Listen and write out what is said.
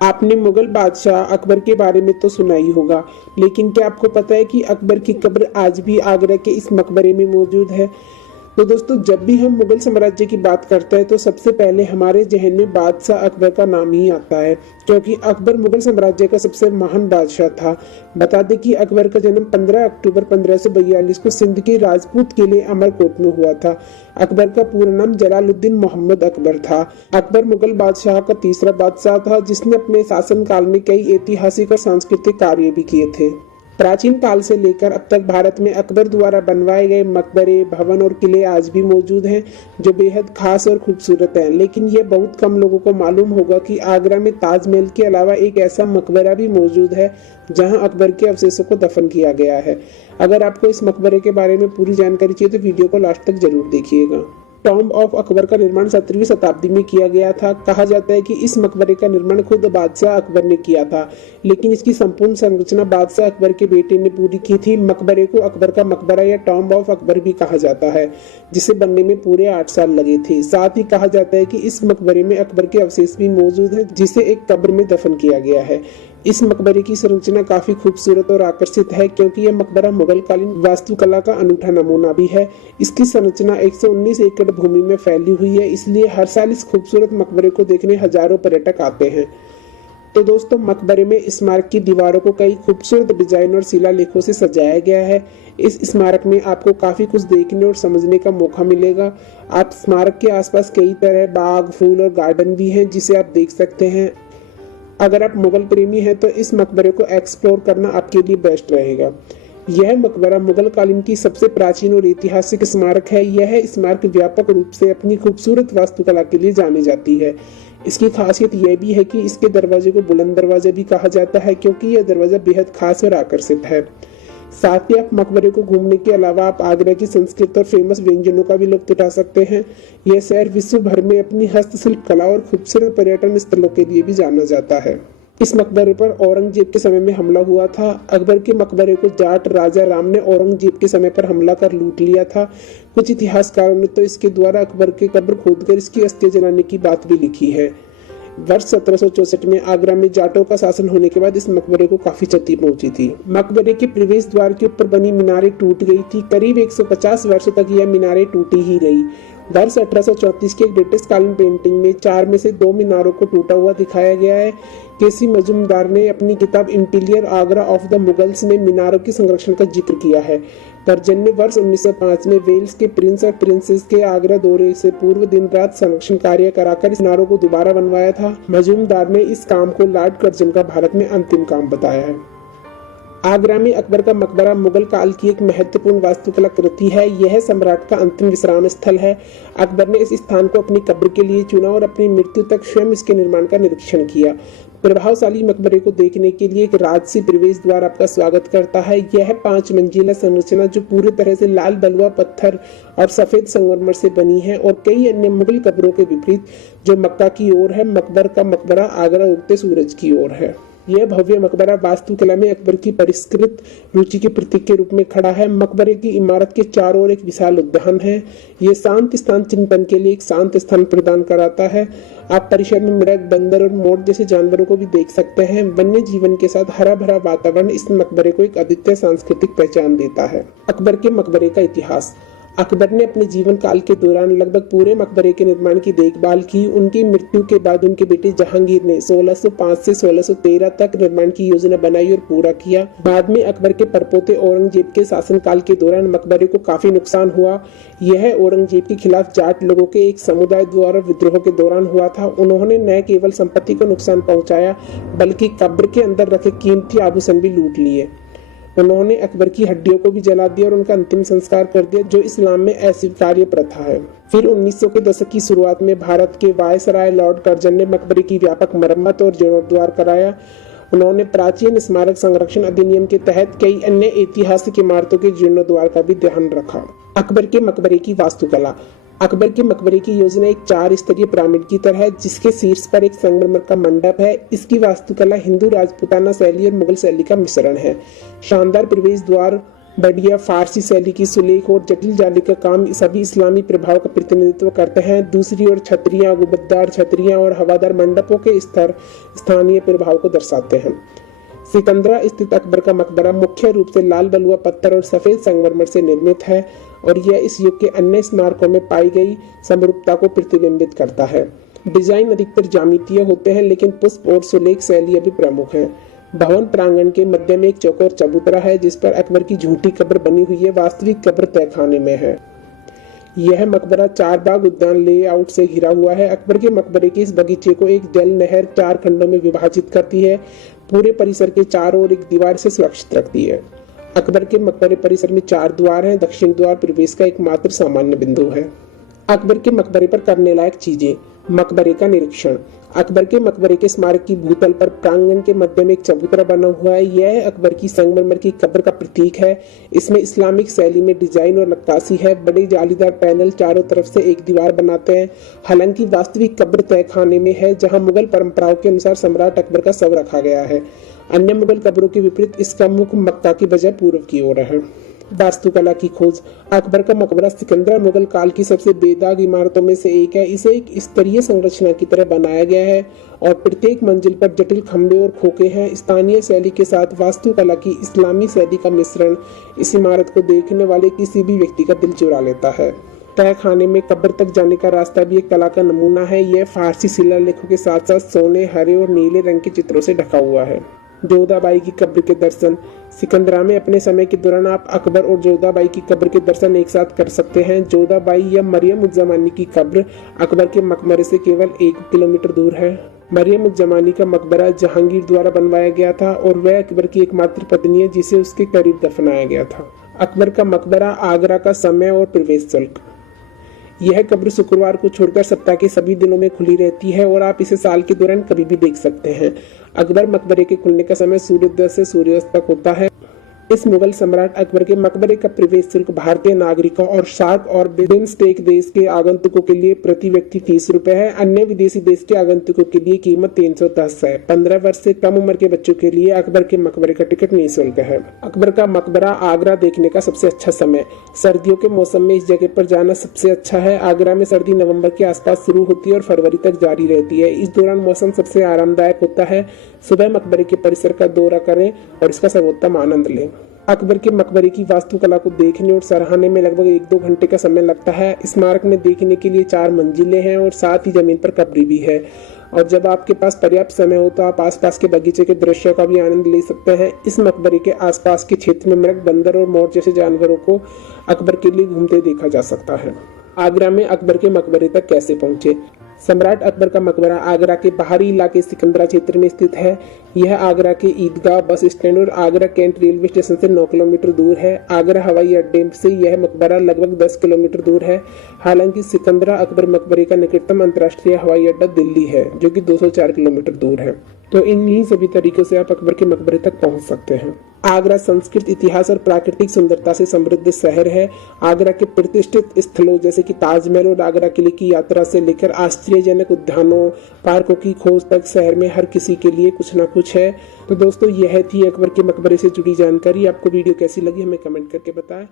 आपने मुगल बादशाह अकबर के बारे में तो सुना ही होगा, लेकिन क्या आपको पता है कि अकबर की कब्र आज भी आगरा के इस मकबरे में मौजूद है। तो दोस्तों, जब भी हम मुगल साम्राज्य की बात करते हैं तो सबसे पहले हमारे जहन में बादशाह अकबर का नाम ही आता है, क्योंकि अकबर मुगल साम्राज्य का सबसे महान बादशाह था। बता दें कि अकबर का जन्म 15 अक्टूबर 1542 को सिंध के राजपूत किले अमरकोट में हुआ था। अकबर का पूरा नाम जलालुद्दीन मोहम्मद अकबर था। अकबर मुगल बादशाह का तीसरा बादशाह था जिसने अपने शासनकाल में कई ऐतिहासिक और सांस्कृतिक कार्य भी किए थे। प्राचीन काल से लेकर अब तक भारत में अकबर द्वारा बनवाए गए मकबरे, भवन और किले आज भी मौजूद हैं, जो बेहद खास और खूबसूरत हैं। लेकिन ये बहुत कम लोगों को मालूम होगा कि आगरा में ताजमहल के अलावा एक ऐसा मकबरा भी मौजूद है जहां अकबर के अवशेषों को दफन किया गया है। अगर आपको इस मकबरे के बारे में पूरी जानकारी चाहिए तो वीडियो को लास्ट तक जरूर देखिएगा। टॉम्ब ऑफ अकबर का निर्माण 17वीं शताब्दी में किया गया था। कहा जाता है कि इस मकबरे का निर्माण खुद बादशाह अकबर ने किया था, लेकिन इसकी संपूर्ण संरचना बादशाह अकबर के बेटे ने पूरी की थी। मकबरे को अकबर का मकबरा या टॉम्ब ऑफ अकबर भी कहा जाता है, जिसे बनने में पूरे 8 साल लगे थे। साथ ही कहा जाता है कि इस मकबरे में अकबर के अवशेष भी मौजूद है, जिसे एक कब्र में दफन किया गया है। इस मकबरे की संरचना काफी खूबसूरत और आकर्षित है, क्योंकि यह मकबरा मुगल कालीन वास्तुकला का अनूठा नमूना भी है। इसकी संरचना 119 एकड़ भूमि में फैली हुई है, इसलिए हर साल इस खूबसूरत मकबरे को देखने हजारों पर्यटक आते हैं। तो दोस्तों, मकबरे में स्मारक की दीवारों को कई खूबसूरत डिजाइन और शिलालेखों से सजाया गया है। इस स्मारक में आपको काफी कुछ देखने और समझने का मौका मिलेगा। आप स्मारक के आसपास कई तरह बाग, फूल और गार्डन भी हैं जिसे आप देख सकते हैं। अगर आप मुगल प्रेमी हैं तो इस मकबरे को एक्सप्लोर करना आपके लिए बेस्ट रहेगा। यह मकबरा मुगल कालीन की सबसे प्राचीन और ऐतिहासिक स्मारक है। यह स्मारक व्यापक रूप से अपनी खूबसूरत वास्तुकला के लिए जानी जाती है। इसकी खासियत यह भी है कि इसके दरवाजे को बुलंद दरवाजा भी कहा जाता है, क्योंकि यह दरवाजा बेहद खास और आकर्षित है। साथ ही आप मकबरे को घूमने के अलावा आप आगरा की संस्कृत और फेमस व्यंजनों का भी लुत्फ उठा सकते हैं। यह शहर विश्व भर में अपनी हस्तशिल्प कला और खूबसूरत पर्यटन स्थलों के लिए भी जाना जाता है। इस मकबरे पर औरंगजेब के समय में हमला हुआ था। अकबर के मकबरे को जाट राजा राम ने औरंगजेब के समय पर हमला कर लूट लिया था। कुछ इतिहासकारों ने तो इसके द्वारा अकबर की कब्र खोदकर इसकी अस्थियां जलाने की बात भी लिखी है। वर्ष 1764 में आगरा में जाटों का शासन होने के बाद इस मकबरे को काफी क्षति पहुंची थी। मकबरे के प्रवेश द्वार के ऊपर बनी मीनारें टूट गई थी। करीब 150 वर्ष तक यह मीनारें टूटी ही रही। वर्ष 1834 की एक ब्रिटिश कालीन पेंटिंग में 4 में से 2 मीनारों को टूटा हुआ दिखाया गया है। केसी मजूमदार ने अपनी किताब interior Agra of the Mughals में मीनारों के संरक्षण का जिक्र किया है। कर्जन ने वर्ष 1905 में वेल्स के प्रिंस और प्रिंसेस के आगरा दौरे से पूर्व दिन रात संरक्षण कार्य कराकर इस मीनारों को दोबारा बनवाया था। मजूमदार ने इस काम को लॉर्ड कर्जन का भारत में अंतिम काम बताया है। आगरा में अकबर का मकबरा मुगल काल की एक महत्वपूर्ण वास्तुकला कृति है। यह सम्राट का अंतिम विश्राम स्थल है। अकबर ने इस स्थान को अपनी कब्र के लिए चुना और अपनी मृत्यु तक स्वयं इसके निर्माण का निरीक्षण किया। प्रभावशाली मकबरे को देखने के लिए एक राजसी प्रवेश द्वार आपका स्वागत करता है। यह 5 मंजिला संरचना जो पूरी तरह से लाल बलुआ पत्थर और सफेद संगमरमर से बनी है, और कई अन्य मुगल कब्रों के विपरीत जो मक्का की ओर है, मकबर का मकबरा आगरा उगते सूरज की ओर है। यह भव्य मकबरा वास्तुकला में अकबर की परिष्कृत रुचि के प्रतीक के रूप में खड़ा है। मकबरे की इमारत के चारों ओर एक विशाल उद्यान है। यह शांत स्थान चिंतन के लिए एक शांत स्थान प्रदान कराता है। आप परिसर में मृग, बंदर और मोर जैसे जानवरों को भी देख सकते हैं। वन्य जीवन के साथ हरा भरा वातावरण इस मकबरे को एक अद्वितीय सांस्कृतिक पहचान देता है। अकबर के मकबरे का इतिहास। अकबर ने अपने जीवन काल के दौरान लगभग पूरे मकबरे के निर्माण की देखभाल की। उनकी मृत्यु के बाद उनके बेटे जहांगीर ने 1605 से 1613 तक निर्माण की योजना बनाई और पूरा किया। बाद में अकबर के परपोते औरंगजेब के शासनकाल के दौरान मकबरे को काफी नुकसान हुआ। यह औरंगजेब के खिलाफ जाट लोगों के एक समुदाय द्वारा विद्रोह के दौरान हुआ था। उन्होंने न केवल संपत्ति को नुकसान पहुंचाया, बल्कि कब्र के अंदर रखे कीमती आभूषण भी लूट लिए। उन्होंने अकबर की हड्डियों को भी जला दिया और उनका अंतिम संस्कार कर दिया, जो इस्लाम में अस्वीकार्य प्रथा है। फिर 1900 के दशक की शुरुआत में भारत के वायसराय लॉर्ड कर्जन ने मकबरे की व्यापक मरम्मत और जीर्णोद्धार कराया। उन्होंने प्राचीन स्मारक संरक्षण अधिनियम के तहत कई अन्य ऐतिहासिक इमारतों के जीर्णोद्धार का भी ध्यान रखा। अकबर के मकबरे की वास्तुकला। अकबर के मकबरे की योजना एक 4 स्तरीय पिरामिड की तरह है, जिसके शीर्ष पर एक संगमरमर का मंडप है। इसकी वास्तुकला हिंदू राजपूताना शैली और मुगल शैली का मिश्रण है। शानदार प्रवेश द्वार बढ़िया फारसी शैली की सुलेख और जटिल जाली का काम सभी इस्लामी प्रभाव का प्रतिनिधित्व करते हैं। दूसरी ओर छतरियां, गुंबददार छतरियां और हवादार मंडपों के स्तर स्थानीय प्रभाव को दर्शाते हैं। सिकंदरा स्थित अकबर का मकबरा मुख्य रूप से लाल बलुआ पत्थर और सफेद संगमरमर से निर्मित है और यह इस युग के अन्य स्मारकों में पाई गई समरूपता को प्रतिबिंबित करता है। डिजाइन अधिकतर ज्यामितीय होते हैं, लेकिन पुष्प और सुलेख शैली भी प्रमुख है। भवन प्रांगण के मध्य में एक चौकोर चबूतरा है जिस पर अकबर की झूठी कब्र बनी हुई है, वास्तविक कब्र तहखाने में है। यह मकबरा 4 बाग उद्यान लेआउट से घिरा हुआ है। अकबर के मकबरे के इस बगीचे को एक जल नहर 4 खंडों में विभाजित करती है, पूरे परिसर के चारों ओर एक दीवार से सुरक्षित रखती है। अकबर के मकबरे परिसर में 4 द्वार हैं। दक्षिण द्वार प्रवेश का एकमात्र सामान्य बिंदु है। अकबर के मकबरे पर करने लायक चीजें। मकबरे का निरीक्षण। अकबर के मकबरे के स्मारक की भूतल पर प्रांगण के मध्य में एक चबूतरा बना हुआ है। यह अकबर की संगमरमर की कब्र का प्रतीक है। इसमें इस्लामिक शैली में डिजाइन और नक्काशी है। बड़े जालीदार पैनल चारों तरफ से एक दीवार बनाते हैं। हालांकि वास्तविक कब्र तहखाने में है, जहां मुगल परंपराओं के अनुसार सम्राट अकबर का शव रखा गया है। अन्य मुगल कब्रों के विपरीत इसका मुख मक्का की बजाय पूर्व की ओर है। वास्तुकला की खोज। अकबर का मकबरा सिकंदर मुगल काल की सबसे बेदाग इमारतों में से एक है। इसे एक स्तरीय संरचना की तरह बनाया गया है और प्रत्येक मंजिल पर जटिल खंभे और खोखे हैं। स्थानीय शैली के साथ वास्तुकला की इस्लामी शैली का मिश्रण इस इमारत को देखने वाले किसी भी व्यक्ति का दिल चुरा लेता है। तहखाने में कब्र तक जाने का रास्ता भी एक कला का नमूना है। यह फारसी शिलालेखों के साथ साथ सोने, हरे और नीले रंग के चित्रों से ढका हुआ है। जोधाबाई की कब्र के दर्शन। सिकंदरा में अपने समय के दौरान आप अकबर और जोधाबाई की कब्र के दर्शन एक साथ कर सकते हैं। जोधाबाई या मरियम उज़ ज़मानी की कब्र अकबर के मकबरे से केवल 1 किलोमीटर दूर है। मरियम उज़ ज़मानी का मकबरा जहांगीर द्वारा बनवाया गया था और वह अकबर की एकमात्र पत्नी है जिसे उसके करीब दफनाया गया था। अकबर का मकबरा, आगरा का समय और प्रवेश शुल्क। यह कब्र शुक्रवार को छोड़कर सप्ताह के सभी दिनों में खुली रहती है और आप इसे साल के दौरान कभी भी देख सकते हैं। अकबर मकबरे के खुलने का समय सूर्योदय से सूर्यास्त तक होता है। इस मुगल सम्राट अकबर के मकबरे का प्रवेश शुल्क भारतीय नागरिकों और सार्क और बिम्स्टेक देश के आगंतुकों के लिए प्रति व्यक्ति 30 रुपए है। अन्य विदेशी देश के आगंतुकों के लिए कीमत 310 है। 15 वर्ष से कम उम्र के बच्चों के लिए अकबर के मकबरे का टिकट निःशुल्क है। अकबर का मकबरा, आगरा देखने का सबसे अच्छा समय। सर्दियों के मौसम में इस जगह पर जाना सबसे अच्छा है। आगरा में सर्दी नवंबर के आसपास शुरू होती है और फरवरी तक जारी रहती है। इस दौरान मौसम सबसे आरामदायक होता है। सुबह मकबरे के परिसर का दौरा करें और इसका सर्वोत्तम आनंद लें। अकबर के मकबरे की वास्तुकला को देखने और सराहने में लगभग 1-2 घंटे का समय लगता है। स्मारक में देखने के लिए 4 मंजिलें हैं और साथ ही जमीन पर कब्र भी है। और जब आपके पास पर्याप्त समय हो तो आप आसपास के बगीचे के दृश्यों का भी आनंद ले सकते हैं। इस मकबरे के आसपास के क्षेत्र में मृग, बंदर और मोर जैसे जानवरों को अकबर के लिए घूमते देखा जा सकता है। आगरा में अकबर के मकबरे तक कैसे पहुंचे। सम्राट अकबर का मकबरा आगरा के बाहरी इलाके सिकंदरा क्षेत्र में स्थित है। यह आगरा के ईदगाह बस स्टैंड और आगरा कैंट रेलवे स्टेशन से 9 किलोमीटर दूर है। आगरा हवाई अड्डे से यह मकबरा लगभग 10 किलोमीटर दूर है। हालांकि सिकंदरा अकबर मकबरे का निकटतम अंतर्राष्ट्रीय हवाई अड्डा दिल्ली है, जो कि 204 किलोमीटर दूर है। तो इन्हीं सभी तरीकों से आप अकबर के मकबरे तक पहुंच सकते हैं। आगरा संस्कृत, इतिहास और प्राकृतिक सुंदरता से समृद्ध शहर है। आगरा के प्रतिष्ठित स्थलों जैसे कि ताजमहल और आगरा किले की यात्रा से लेकर आश्चर्यजनक उद्यानों, पार्कों की खोज तक शहर में हर किसी के लिए कुछ ना कुछ है। तो दोस्तों, यह थी अकबर के मकबरे से जुड़ी जानकारी। आपको वीडियो कैसी लगी हमें कमेंट करके बताएं।